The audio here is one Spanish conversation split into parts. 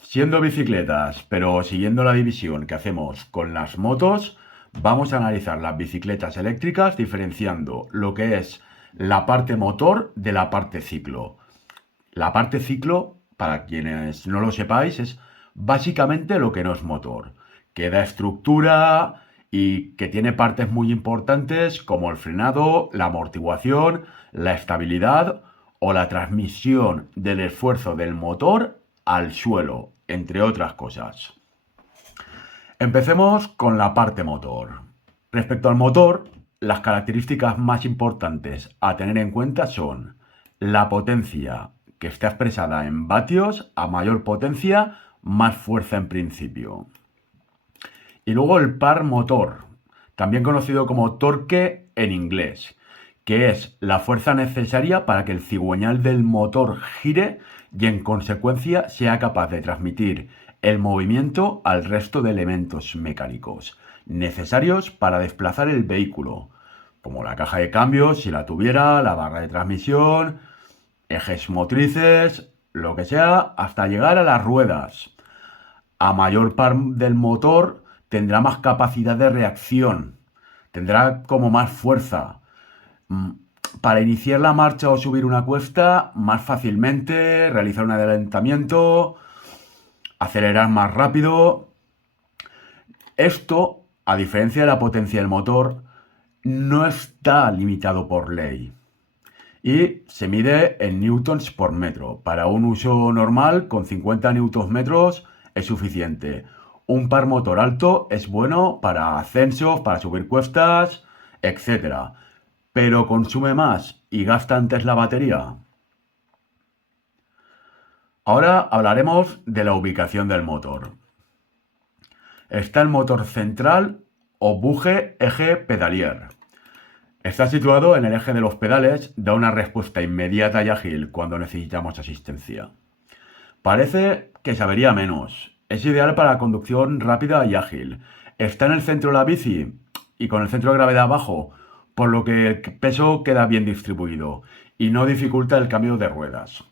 Siendo bicicletas, pero siguiendo la división que hacemos con las motos, vamos a analizar las bicicletas eléctricas diferenciando lo que es la parte motor de la parte ciclo. La parte ciclo, para quienes no lo sepáis, es básicamente lo que no es motor, que da estructura y que tiene partes muy importantes como el frenado, la amortiguación, la estabilidad o la transmisión del esfuerzo del motor al suelo, entre otras cosas. Empecemos con la parte motor. Respecto al motor, las características más importantes a tener en cuenta son la potencia, que está expresada en vatios, a mayor potencia, más fuerza en principio. Y luego el par motor, también conocido como torque en inglés, que es la fuerza necesaria para que el cigüeñal del motor gire y en consecuencia sea capaz de transmitir el movimiento al resto de elementos mecánicos necesarios para desplazar el vehículo, como la caja de cambios si la tuviera, la barra de transmisión, ejes motrices, lo que sea, hasta llegar a las ruedas. A mayor par del motor tendrá más capacidad de reacción, tendrá como más fuerza. Mm, Para iniciar la marcha o subir una cuesta más fácilmente, realizar un adelantamiento, acelerar más rápido. Esto, a diferencia de la potencia del motor, no está limitado por ley y se mide en newtons por metro. Para un uso normal, con 50 newtons metros es suficiente. Un par motor alto es bueno para ascensos, para subir cuestas, etc. Pero consume más y gasta antes la batería. Ahora hablaremos de la ubicación del motor. Está el motor central o buje eje pedalier. Está situado en el eje de los pedales, da una respuesta inmediata y ágil cuando necesitamos asistencia. Parece que se avería menos. Es ideal para conducción rápida y ágil. Está en el centro de la bici y con el centro de gravedad bajo, por lo que el peso queda bien distribuido y no dificulta el cambio de ruedas.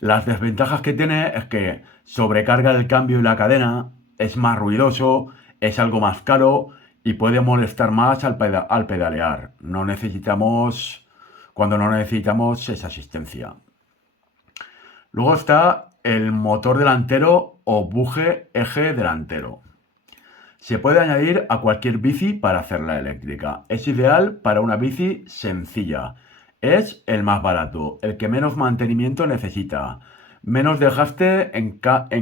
Las desventajas que tiene es que sobrecarga el cambio y la cadena, es más ruidoso, es algo más caro y puede molestar más al pedalear. Cuando no necesitamos esa asistencia. Luego está el motor delantero o buje eje delantero. Se puede añadir a cualquier bici para hacerla eléctrica. Es ideal para una bici sencilla. Es el más barato, el que menos mantenimiento necesita, menos desgaste en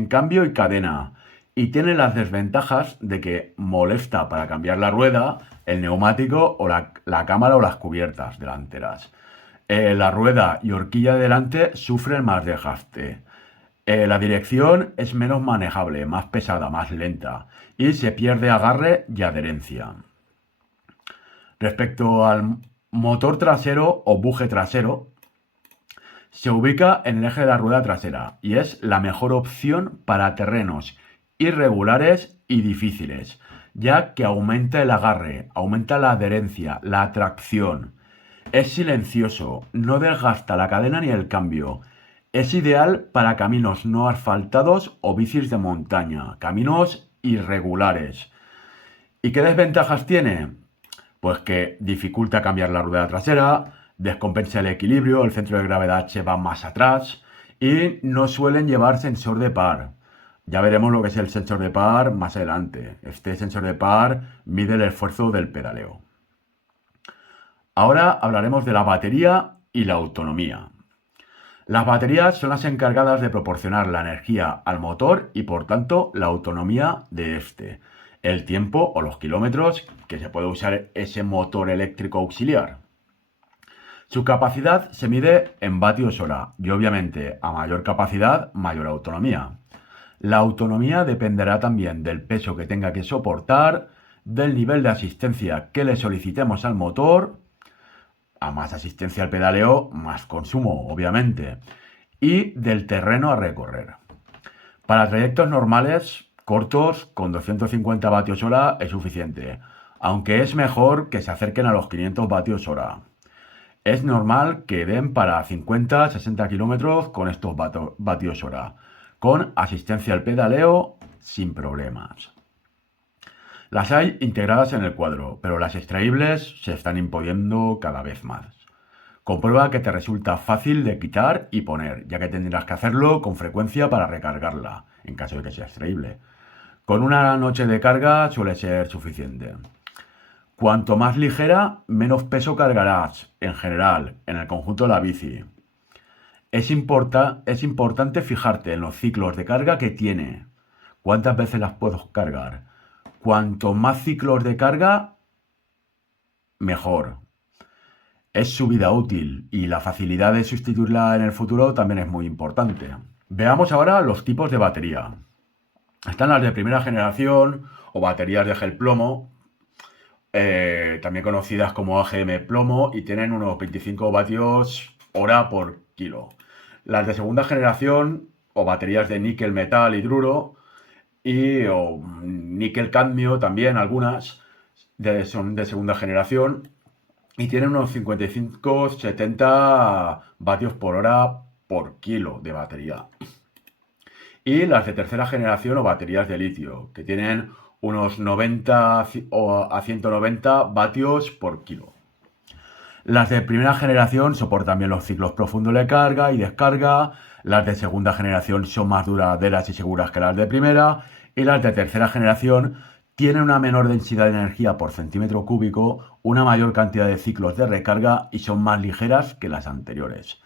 cambio y cadena. Y tiene las desventajas de que molesta para cambiar la rueda, el neumático o la cámara o las cubiertas delanteras. La rueda y horquilla de delante sufren más desgaste. La dirección es menos manejable, más pesada, más lenta y se pierde agarre y adherencia. Respecto al motor trasero o buje trasero, se ubica en el eje de la rueda trasera y es la mejor opción para terrenos irregulares y difíciles, ya que aumenta el agarre, aumenta la adherencia, la tracción. Es silencioso, no desgasta la cadena ni el cambio. Es ideal para caminos no asfaltados o bicis de montaña, caminos irregulares. ¿Y qué desventajas tiene? Pues que dificulta cambiar la rueda trasera, descompensa el equilibrio, el centro de gravedad se va más atrás y no suelen llevar sensor de par. Ya veremos lo que es el sensor de par más adelante. Este sensor de par mide el esfuerzo del pedaleo. Ahora hablaremos de la batería y la autonomía. Las baterías son las encargadas de proporcionar la energía al motor y por tanto la autonomía de este, el tiempo o los kilómetros que se puede usar ese motor eléctrico auxiliar. Su capacidad se mide en vatios hora y obviamente a mayor capacidad, mayor autonomía. La autonomía dependerá también del peso que tenga que soportar, del nivel de asistencia que le solicitemos al motor. A más asistencia al pedaleo, más consumo, obviamente. Y del terreno a recorrer. Para trayectos normales, cortos, con 250 vatios hora es suficiente. Aunque es mejor que se acerquen a los 500 vatios hora. Es normal que den para 50-60 kilómetros con estos vatios hora. con asistencia al pedaleo sin problemas. Las hay integradas en el cuadro, pero las extraíbles se están imponiendo cada vez más. Comprueba que te resulta fácil de quitar y poner, ya que tendrás que hacerlo con frecuencia para recargarla, en caso de que sea extraíble. Con una noche de carga suele ser suficiente. Cuanto más ligera, menos peso cargarás, en general, en el conjunto de la bici. Es importante fijarte en los ciclos de carga que tiene. ¿Cuántas veces las puedo cargar? Cuanto más ciclos de carga, mejor. Es su vida útil y la facilidad de sustituirla en el futuro también es muy importante. Veamos ahora los tipos de batería. Están las de primera generación o baterías de gel plomo, también conocidas como AGM plomo, y tienen unos 25 vatios hora por kilo. Las de segunda generación o baterías de níquel metal hidruro o níquel cadmio también, algunas son de segunda generación y tienen unos 55-70 vatios por hora por kilo de batería. Y las de tercera generación o baterías de litio, que tienen unos 90 a 190 vatios por kilo. Las de primera generación soportan bien los ciclos profundos de carga y descarga. Las de segunda generación son más duraderas y seguras que las de primera. Y las de tercera generación tienen una menor densidad de energía por centímetro cúbico, una mayor cantidad de ciclos de recarga y son más ligeras que las anteriores.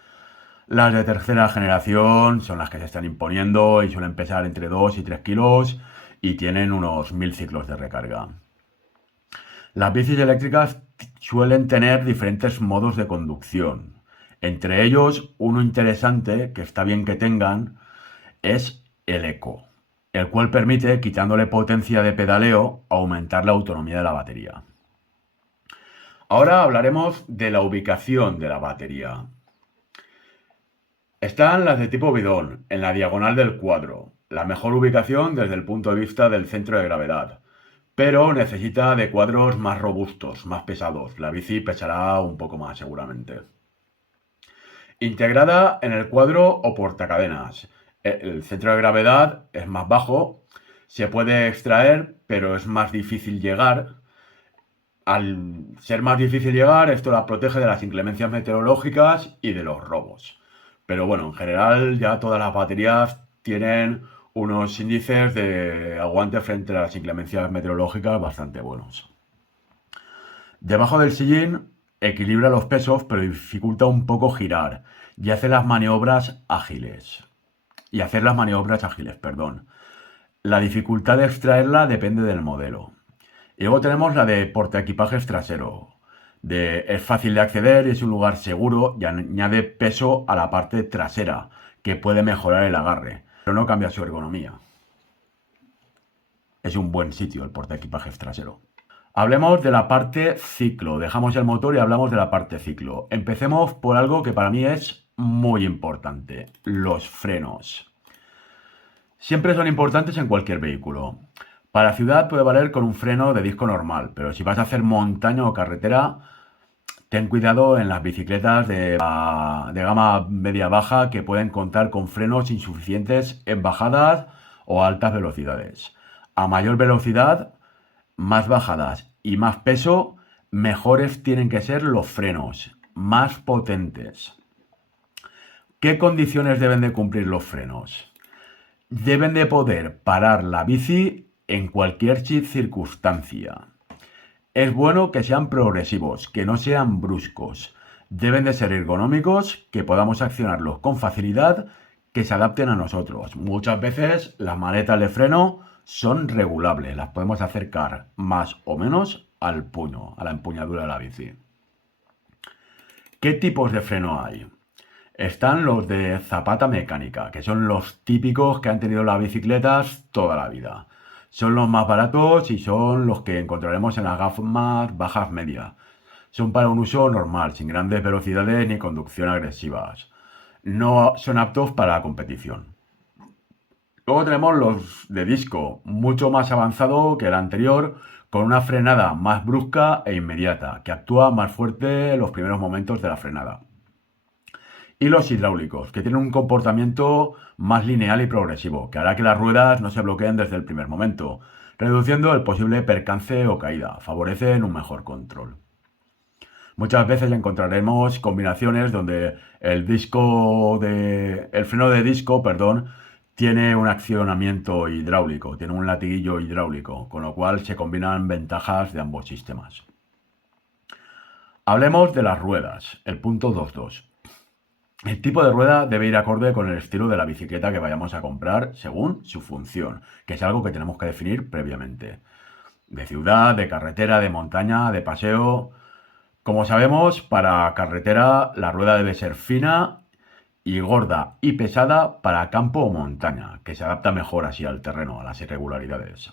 Las de tercera generación son las que se están imponiendo y suelen pesar entre 2 y 3 kilos y tienen unos 1000 ciclos de recarga. Las bicis eléctricas suelen tener diferentes modos de conducción. Entre ellos, uno interesante que está bien que tengan es el eco, el cual permite, quitándole potencia de pedaleo, aumentar la autonomía de la batería. Ahora hablaremos de la ubicación de la batería. Están las de tipo bidón, en la diagonal del cuadro, la mejor ubicación desde el punto de vista del centro de gravedad, pero necesita de cuadros más robustos, más pesados. La bici pesará un poco más seguramente. Integrada en el cuadro o portacadenas. El centro de gravedad es más bajo, se puede extraer, pero es más difícil llegar. Al ser más difícil llegar, esto la protege de las inclemencias meteorológicas y de los robos. Pero bueno, en general ya todas las baterías tienen unos índices de aguante frente a las inclemencias meteorológicas bastante buenos. Debajo del sillín equilibra los pesos, pero dificulta un poco girar y hacer las maniobras ágiles. La dificultad de extraerla depende del modelo. Y luego tenemos la de portaequipajes trasero. Es fácil de acceder y es un lugar seguro y añade peso a la parte trasera, que puede mejorar el agarre, pero no cambia su ergonomía. Es un buen sitio el portaequipajes trasero. Hablemos de la parte ciclo. Dejamos el motor y hablamos de la parte ciclo. Empecemos por algo que para mí es muy importante: los frenos. Siempre son importantes en cualquier vehículo. Para ciudad puede valer con un freno de disco normal, pero si vas a hacer montaña o carretera, ten cuidado en las bicicletas de gama media-baja, que pueden contar con frenos insuficientes en bajadas o altas velocidades. A mayor velocidad, más bajadas y más peso, mejores tienen que ser los frenos, más potentes. ¿Qué condiciones deben de cumplir los frenos? Deben de poder parar la bici en cualquier circunstancia. Es bueno que sean progresivos, que no sean bruscos. Deben de ser ergonómicos, que podamos accionarlos con facilidad, que se adapten a nosotros. Muchas veces las manetas de freno son regulables, las podemos acercar más o menos al puño, a la empuñadura de la bici. ¿Qué tipos de freno hay? Están los de zapata mecánica, que son los típicos que han tenido las bicicletas toda la vida. Son los más baratos y son los que encontraremos en las gamas bajas medias. Son para un uso normal, sin grandes velocidades ni conducción agresivas. No son aptos para la competición. Luego tenemos los de disco, mucho más avanzado que el anterior, con una frenada más brusca e inmediata, que actúa más fuerte en los primeros momentos de la frenada. Y los hidráulicos, que tienen un comportamiento más lineal y progresivo, que hará que las ruedas no se bloqueen desde el primer momento, reduciendo el posible percance o caída. Favorecen un mejor control. Muchas veces encontraremos combinaciones donde el freno de disco, perdón, tiene un accionamiento hidráulico, tiene un latiguillo hidráulico, con lo cual se combinan ventajas de ambos sistemas. Hablemos de las ruedas, el punto 2.2. El tipo de rueda debe ir acorde con el estilo de la bicicleta que vayamos a comprar según su función, que es algo que tenemos que definir previamente. De ciudad, de carretera, de montaña, de paseo. Como sabemos, para carretera la rueda debe ser fina y gorda y pesada para campo o montaña, que se adapta mejor así al terreno, a las irregularidades.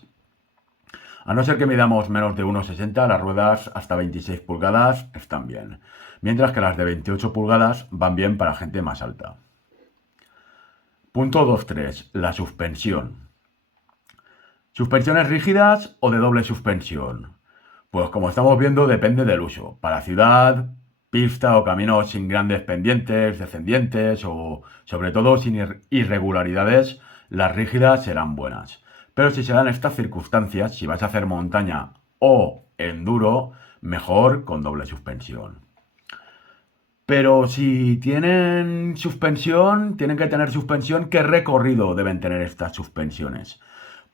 A no ser que midamos menos de 1,60, las ruedas hasta 26 pulgadas están bien, mientras que las de 28 pulgadas van bien para gente más alta. Punto 2.3. La suspensión. ¿Suspensiones rígidas o de doble suspensión? Pues como estamos viendo, depende del uso. Para ciudad, pista o caminos sin grandes pendientes, descendientes o sobre todo sin irregularidades, las rígidas serán buenas. Pero si se dan estas circunstancias, si vas a hacer montaña o enduro, mejor con doble suspensión. Pero si tienen suspensión, tienen que tener suspensión. ¿Qué recorrido deben tener estas suspensiones?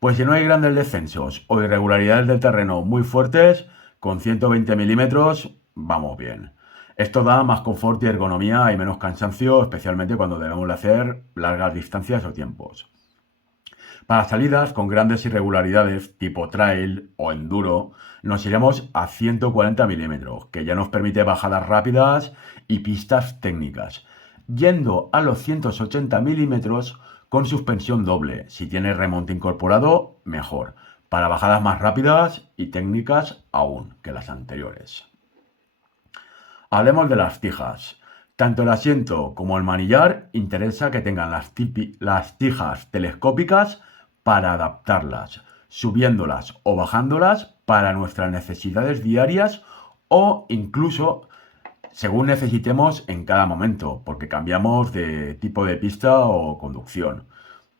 Pues si no hay grandes descensos o irregularidades del terreno muy fuertes, con 120 milímetros vamos bien. Esto da más confort y ergonomía y menos cansancio, especialmente cuando debemos de hacer largas distancias o tiempos. Para salidas con grandes irregularidades tipo trail o enduro, nos iremos a 140 milímetros, que ya nos permite bajadas rápidas y pistas técnicas, yendo a los 180 milímetros con suspensión doble. Si tiene remonte incorporado, mejor, para bajadas más rápidas y técnicas aún que las anteriores. Hablemos de las tijas. Tanto el asiento como el manillar interesa que tengan las tijas telescópicas para adaptarlas, subiéndolas o bajándolas para nuestras necesidades diarias o incluso según necesitemos en cada momento, porque cambiamos de tipo de pista o conducción.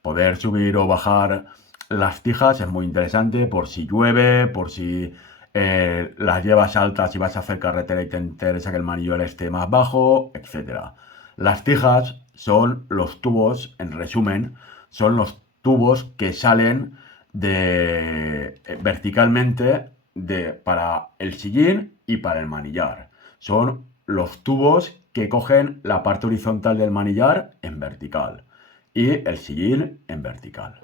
Poder subir o bajar las tijas es muy interesante por si llueve, por si las llevas altas y vas a hacer carretera y te interesa que el manillar esté más bajo, etc. Las tijas son los tubos, en resumen, son los tubos que salen verticalmente para el sillín y para el manillar. Son los tubos que cogen la parte horizontal del manillar en vertical y el sillín en vertical.